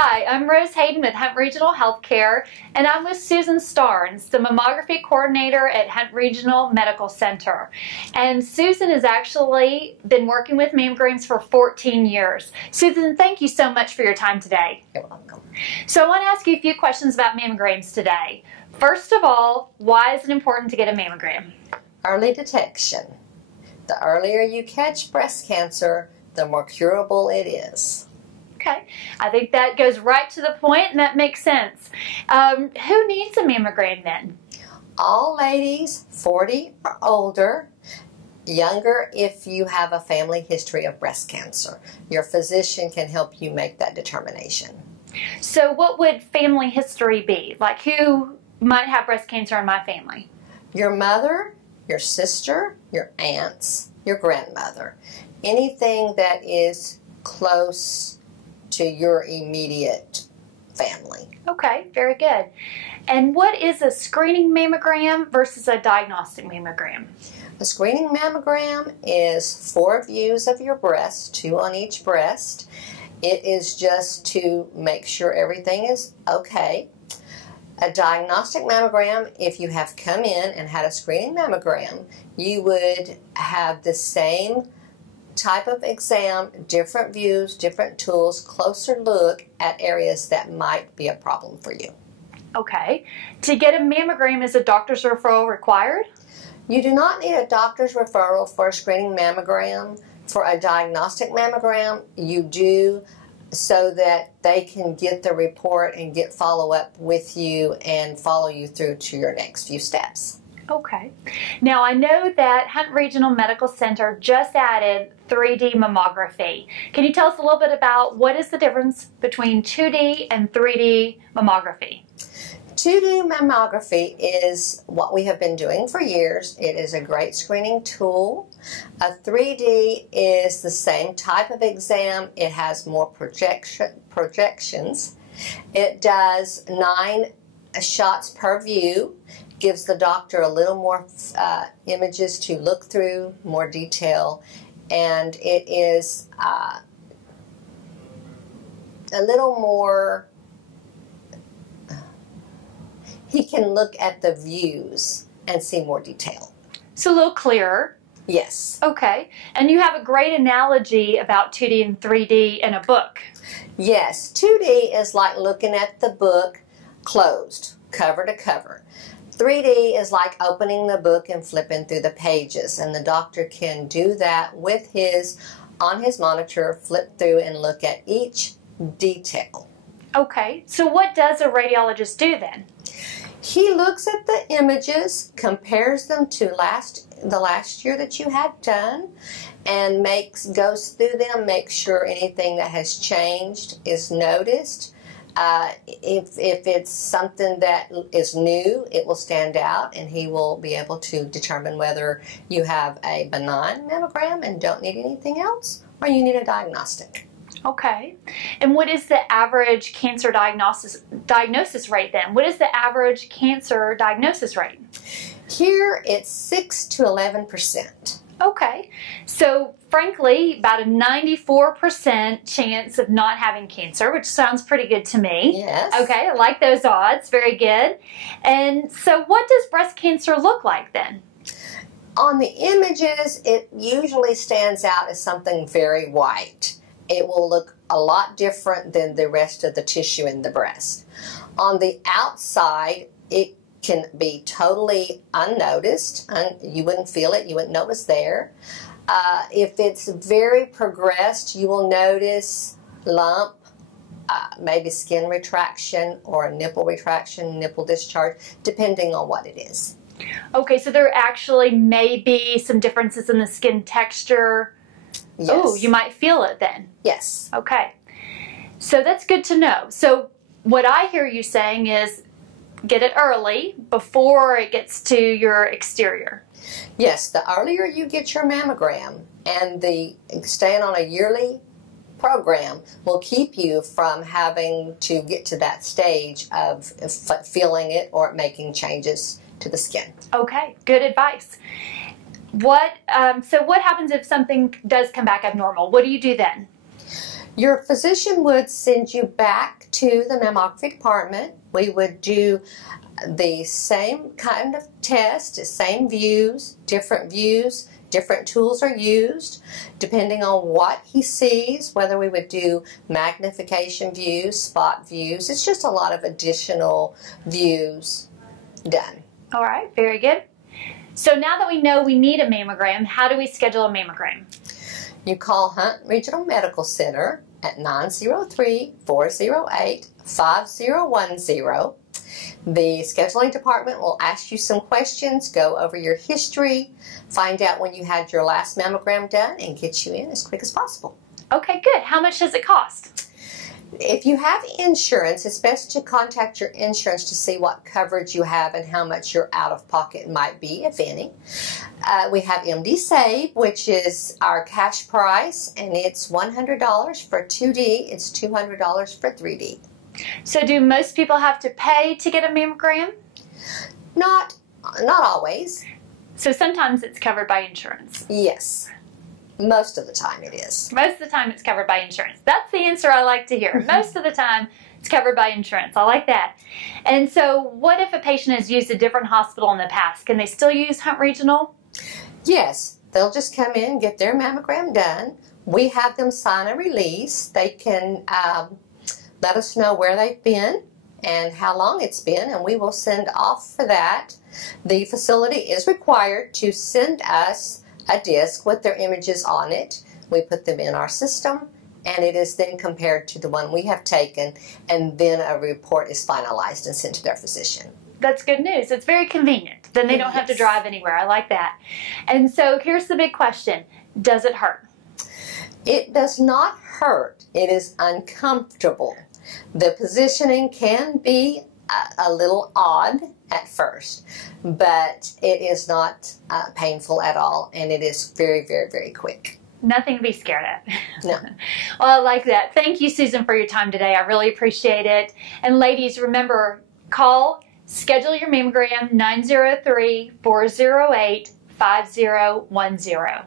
Hi, I'm Rose Hayden with Hunt Regional Healthcare, and I'm with Susan Starnes, the mammography coordinator at Hunt Regional Medical Center. And Susan has actually been working with mammograms for 14 years. Susan, thank you so much for your time today. You're welcome. So I want to ask you a few questions about mammograms today. First of all, why is it important to get a mammogram? Early detection. The earlier you catch breast cancer, the more curable it is. Okay, I think that goes right to the point and that makes sense. Who needs a mammogram then? All ladies 40 or older, younger if you have a family history of breast cancer. Your physician can help you make that determination. So what would family history be? Like who might have breast cancer in my family? Your mother, your sister, your aunts, your grandmother. Anything that is close to your immediate family. Okay, very good. And what is a screening mammogram versus a diagnostic mammogram? A screening mammogram is 4 views of your breast, 2 on each breast. It is just to make sure everything is okay. A diagnostic mammogram, if you have come in and had a screening mammogram, you would have the same type of exam, different views, different tools, closer look at areas that might be a problem for you. Okay. To get a mammogram, is a doctor's referral required? You do not need a doctor's referral for a screening mammogram. For a diagnostic mammogram, you do, so that they can get the report and get follow-up with you and follow you through to your next few steps. Okay. Now I know that Hunt Regional Medical Center just added 3D mammography. Can you tell us a little bit about what is the difference between 2D and 3D mammography? 2D mammography is what we have been doing for years. It is a great screening tool. A 3D is the same type of exam. It has more projections. It does 9 shots per view. Gives the doctor a little more images to look through, more detail, and it is a little more, he can look at the views and see more detail. So a little clearer. Yes. Okay. And you have a great analogy about 2D and 3D in a book. Yes. 2D is like looking at the book closed, cover to cover. 3D is like opening the book and flipping through the pages, and the doctor can do that with on his monitor, flip through and look at each detail. Okay, so what does a radiologist do then? He looks at the images, compares them to the last year that you had done, and goes through them, makes sure anything that has changed is noticed. If it's something that is new, it will stand out, and he will be able to determine whether you have a benign mammogram and don't need anything else, or you need a diagnostic. Okay. And what is the average cancer diagnosis rate then? What is the average cancer diagnosis rate? Here it's 6 to 11%. Okay. So frankly, about a 94% chance of not having cancer, which sounds pretty good to me. Yes. Okay, I like those odds. Very good. And so what does breast cancer look like then? On the images, it usually stands out as something very white. It will look a lot different than the rest of the tissue in the breast. On the outside, it can be totally unnoticed. You wouldn't feel it. You wouldn't know it was there. If it's very progressed, you will notice lump, maybe skin retraction or a nipple retraction, nipple discharge, depending on what it is. Okay, so there actually may be some differences in the skin texture. Yes. Oh, you might feel it then. Yes. Okay. So that's good to know. So what I hear you saying is get it early before it gets to your exterior. Yes, the earlier you get your mammogram and staying on a yearly program will keep you from having to get to that stage of feeling it or making changes to the skin. Okay, good advice. So what happens if something does come back abnormal? What do you do then? Your physician would send you back to the mammography department. We would do the same kind of test, the same views, different tools are used depending on what he sees, whether we would do magnification views, spot views. It's just a lot of additional views done. All right, very good. So now that we know we need a mammogram, how do we schedule a mammogram? You call Hunt Regional Medical Center at 903-408-5010. The scheduling department will ask you some questions, go over your history, find out when you had your last mammogram done, and get you in as quick as possible. Okay, good. How much does it cost? If you have insurance, it's best to contact your insurance to see what coverage you have and how much your out-of-pocket might be, if any. We have MD Save, which is our cash price, and it's $100 for 2D. It's $200 for 3D. So do most people have to pay to get a mammogram? Not always. So sometimes it's covered by insurance? Yes. Most of the time it is. Most of the time it's covered by insurance. That's the answer I like to hear. Most of the time it's covered by insurance. I like that. And so what if a patient has used a different hospital in the past? Can they still use Hunt Regional? Yes. They'll just come in, get their mammogram done. We have them sign a release. They can let us know where they've been and how long it's been, and we will send off for that. The facility is required to send us a disc with their images on it. We put them in our system, and it is then compared to the one we have taken, and then a report is finalized and sent to their physician. That's good news. It's very convenient. Then they don't have to drive anywhere. I like that. And so here's the big question. Does it hurt? It does not hurt. It is uncomfortable. The positioning can be a little odd at first, but it is not painful at all, and it is very, very, very quick. Nothing to be scared of. No. Well, I like that. Thank you, Susan, for your time today. I really appreciate it. And ladies, remember, schedule your mammogram, 903-408-5010.